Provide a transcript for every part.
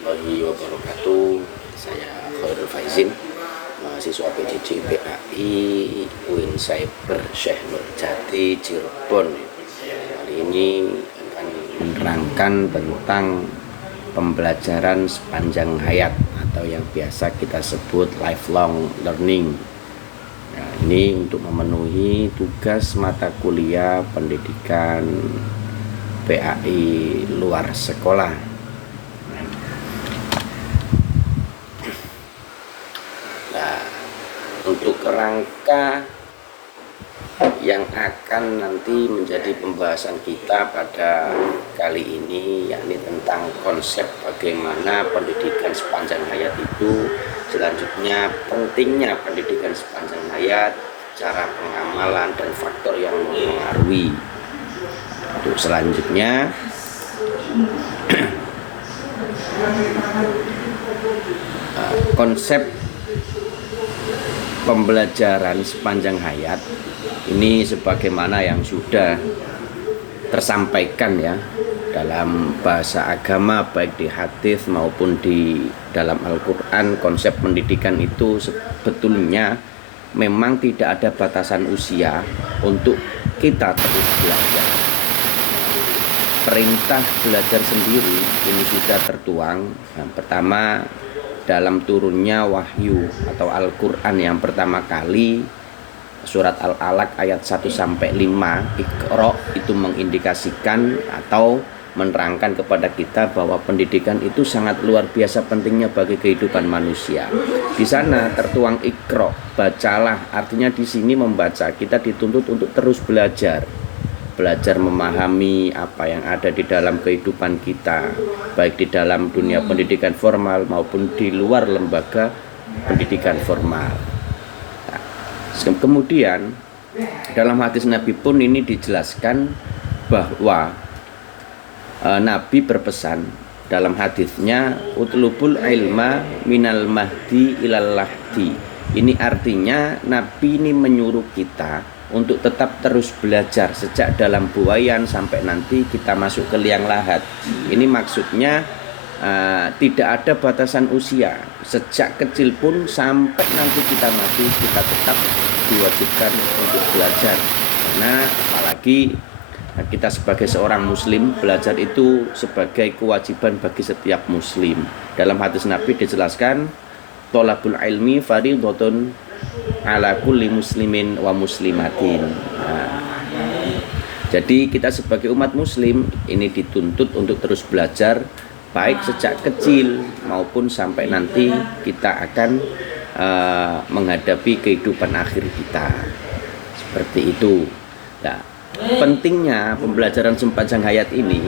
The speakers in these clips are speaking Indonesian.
Warahmatullahi wabarakatuh. Saya Khairul Faizin, mahasiswa PJJ PAI UIN Cyber Syekh Nurjati Cirebon. Kali ini akan menerangkan tentang pembelajaran sepanjang hayat atau yang biasa kita sebut lifelong learning. Nah, ini untuk memenuhi tugas mata kuliah pendidikan PAI luar sekolah. Untuk kerangka yang akan nanti menjadi pembahasan kita pada kali ini, yakni tentang konsep bagaimana pendidikan sepanjang hayat itu, selanjutnya pentingnya pendidikan sepanjang hayat, cara pengamalan dan faktor yang mempengaruhi. Untuk selanjutnya konsep pembelajaran sepanjang hayat ini sebagaimana yang sudah tersampaikan ya dalam bahasa agama, baik di hadis maupun di dalam Al-Quran. Konsep pendidikan itu sebetulnya memang tidak ada batasan usia untuk kita terus belajar. Perintah belajar sendiri ini sudah tertuang. Yang pertama, dalam turunnya wahyu atau Al-Quran yang pertama kali, surat Al-Alaq ayat 1-5, Iqra, itu mengindikasikan atau menerangkan kepada kita bahwa pendidikan itu sangat luar biasa pentingnya bagi kehidupan manusia. Di sana tertuang Iqra, bacalah, artinya di sini membaca, kita dituntut untuk terus belajar memahami apa yang ada di dalam kehidupan kita, baik di dalam dunia pendidikan formal maupun di luar lembaga pendidikan formal. Nah, kemudian dalam hadis Nabi pun ini dijelaskan bahwa Nabi berpesan dalam hadisnya, utlubul ilma minal mahdi ilal lahdi. Ini artinya Nabi ini menyuruh kita untuk tetap terus belajar sejak dalam buayan sampai nanti kita masuk ke liang lahat. Ini maksudnya tidak ada batasan usia. Sejak kecil pun sampai nanti kita mati, kita tetap diwajibkan untuk belajar. Karena apalagi kita sebagai seorang muslim, belajar itu sebagai kewajiban bagi setiap muslim. Dalam hadis Nabi dijelaskan, thalabul ilmi fardhatun ala kulli muslimin wa muslimatin. Nah, jadi kita sebagai umat muslim ini dituntut untuk terus belajar, baik sejak kecil maupun sampai nanti kita akan menghadapi kehidupan akhir kita. Seperti itu. Nah, pentingnya pembelajaran sepanjang hayat ini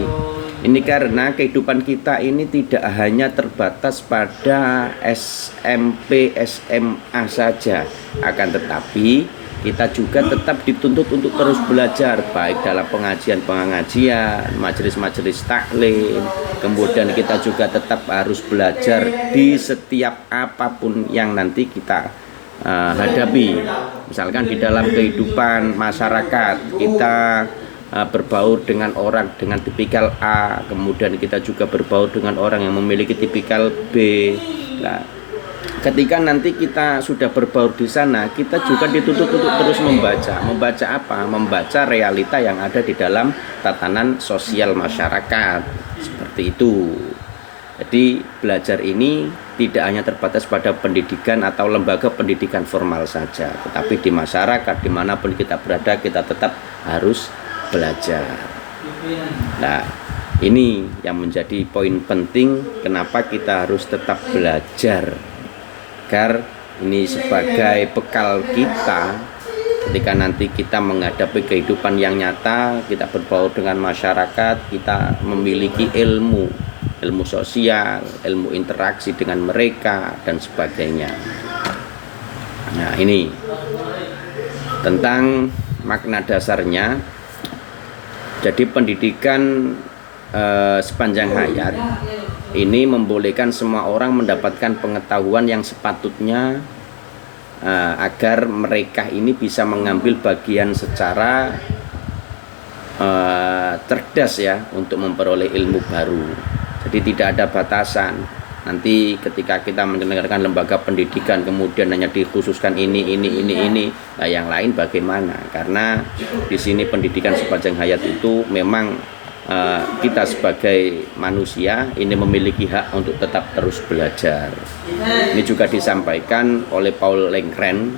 karena kehidupan kita ini tidak hanya terbatas pada SMP, SMA saja, akan tetapi kita juga tetap dituntut untuk terus belajar, baik dalam pengajian, majelis-majelis taklim. Kemudian kita juga tetap harus belajar di setiap apapun yang nanti kita hadapi. Misalkan di dalam kehidupan masyarakat kita berbaur dengan orang dengan tipikal A, kemudian kita juga berbaur dengan orang yang memiliki tipikal B. Nah, ketika nanti kita sudah berbaur di sana, kita juga dituntut untuk terus membaca apa? Membaca realita yang ada di dalam tatanan sosial masyarakat. Seperti itu. Jadi belajar ini tidak hanya terbatas pada pendidikan atau lembaga pendidikan formal saja, tetapi di masyarakat dimanapun kita berada, kita tetap harus belajar. Nah, ini yang menjadi poin penting kenapa kita harus tetap belajar, agar ini sebagai bekal kita ketika nanti kita menghadapi kehidupan yang nyata, kita berbaur dengan masyarakat, kita memiliki ilmu sosial, ilmu interaksi dengan mereka dan sebagainya. Nah, ini tentang makna dasarnya. Jadi pendidikan sepanjang hayat ini membolehkan semua orang mendapatkan pengetahuan yang sepatutnya agar mereka ini bisa mengambil bagian secara cerdas ya untuk memperoleh ilmu baru. Jadi tidak ada batasan. Nanti ketika kita menyelenggarakan lembaga pendidikan kemudian hanya dikhususkan ini, nah yang lain bagaimana? Karena di sini pendidikan sepanjang hayat itu memang kita sebagai manusia ini memiliki hak untuk tetap terus belajar. Ini juga disampaikan oleh Paul Lengren,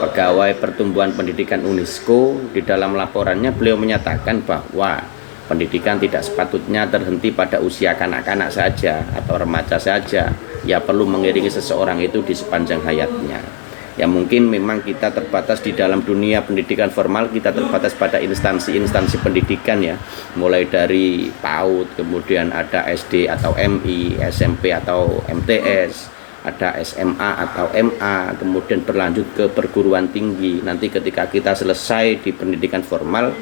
pegawai pertumbuhan pendidikan UNESCO. Di dalam laporannya beliau menyatakan bahwa pendidikan tidak sepatutnya terhenti pada usia kanak-kanak saja atau remaja saja. Ya perlu mengiringi seseorang itu di sepanjang hayatnya. Ya mungkin memang kita terbatas di dalam dunia pendidikan formal, kita terbatas pada instansi-instansi pendidikan ya, mulai dari PAUD, kemudian ada SD atau MI, SMP atau MTS, ada SMA atau MA, kemudian berlanjut ke perguruan tinggi. Nanti ketika kita selesai di pendidikan formal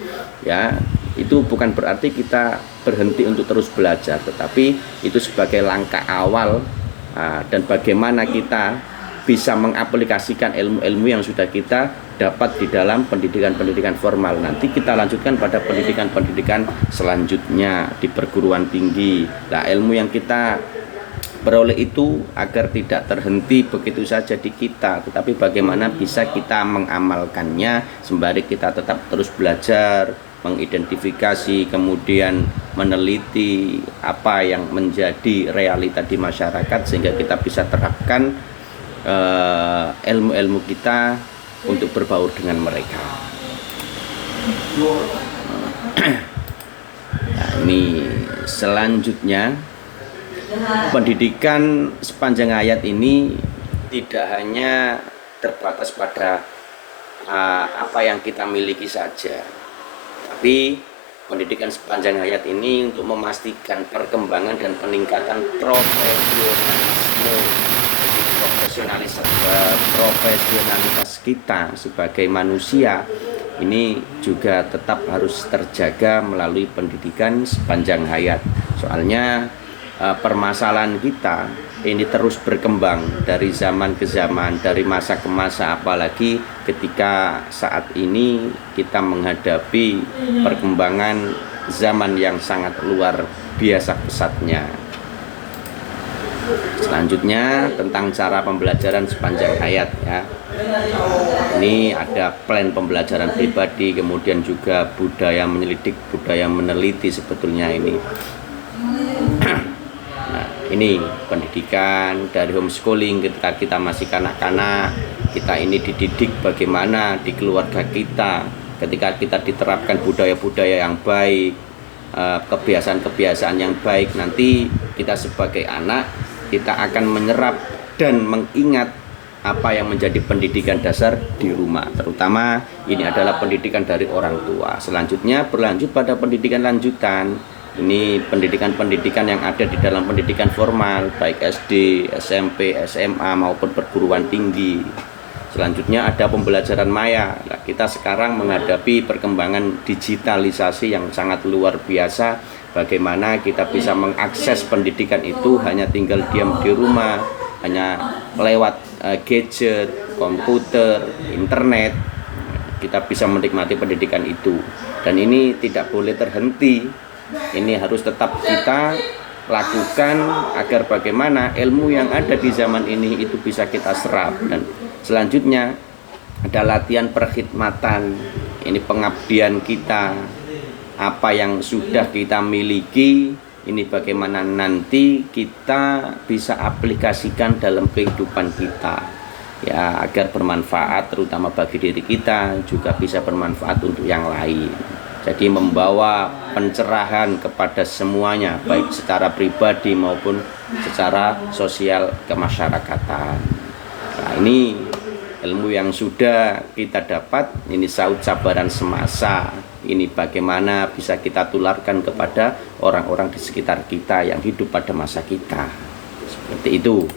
ya, itu bukan berarti kita berhenti untuk terus belajar, tetapi itu sebagai langkah awal dan bagaimana kita bisa mengaplikasikan ilmu-ilmu yang sudah kita dapat di dalam pendidikan-pendidikan formal. Nanti kita lanjutkan pada pendidikan-pendidikan selanjutnya di perguruan tinggi. Nah, ilmu yang kita peroleh itu agar tidak terhenti begitu saja di kita, tetapi bagaimana bisa kita mengamalkannya sembari kita tetap terus belajar, mengidentifikasi, kemudian meneliti apa yang menjadi realita di masyarakat sehingga kita bisa terapkan ilmu-ilmu kita untuk berbaur dengan mereka. Nah, ini selanjutnya pendidikan sepanjang hayat ini tidak hanya terbatas pada apa yang kita miliki saja, tapi pendidikan sepanjang hayat ini untuk memastikan perkembangan dan peningkatan profesionalitas kita sebagai manusia ini juga tetap harus terjaga melalui pendidikan sepanjang hayat. Soalnya permasalahan kita ini terus berkembang dari zaman ke zaman, dari masa ke masa, apalagi ketika saat ini kita menghadapi perkembangan zaman yang sangat luar biasa pesatnya. Selanjutnya tentang cara pembelajaran sepanjang hayat ya. Ini ada plan pembelajaran pribadi, kemudian juga budaya menyelidik, budaya meneliti sebetulnya ini. Nah, ini pendidikan dari homeschooling ketika kita masih kanak-kanak, kita ini dididik bagaimana di keluarga kita, ketika kita diterapkan budaya-budaya yang baik, kebiasaan-kebiasaan yang baik, nanti kita sebagai anak kita akan menyerap dan mengingat apa yang menjadi pendidikan dasar di rumah. Terutama ini adalah pendidikan dari orang tua. Selanjutnya berlanjut pada pendidikan lanjutan. Ini pendidikan-pendidikan yang ada di dalam pendidikan formal, baik SD, SMP, SMA maupun perguruan tinggi. Selanjutnya ada pembelajaran maya. Nah, kita sekarang menghadapi perkembangan digitalisasi yang sangat luar biasa. Bagaimana kita bisa mengakses pendidikan itu hanya tinggal diam di rumah, hanya lewat gadget, komputer, internet. Kita bisa menikmati pendidikan itu. Dan ini tidak boleh terhenti. Ini harus tetap kita lakukan agar bagaimana ilmu yang ada di zaman ini itu bisa kita serap. Dan selanjutnya ada latihan perkhidmatan. Ini pengabdian kita, apa yang sudah kita miliki ini bagaimana nanti kita bisa aplikasikan dalam kehidupan kita ya, agar bermanfaat terutama bagi diri kita, juga bisa bermanfaat untuk yang lain. Jadi membawa pencerahan kepada semuanya, baik secara pribadi maupun secara sosial kemasyarakatan. Nah, ini ilmu yang sudah kita dapat, ini saut sabaran semasa. Ini bagaimana bisa kita tularkan kepada orang-orang di sekitar kita yang hidup pada masa kita. Seperti itu.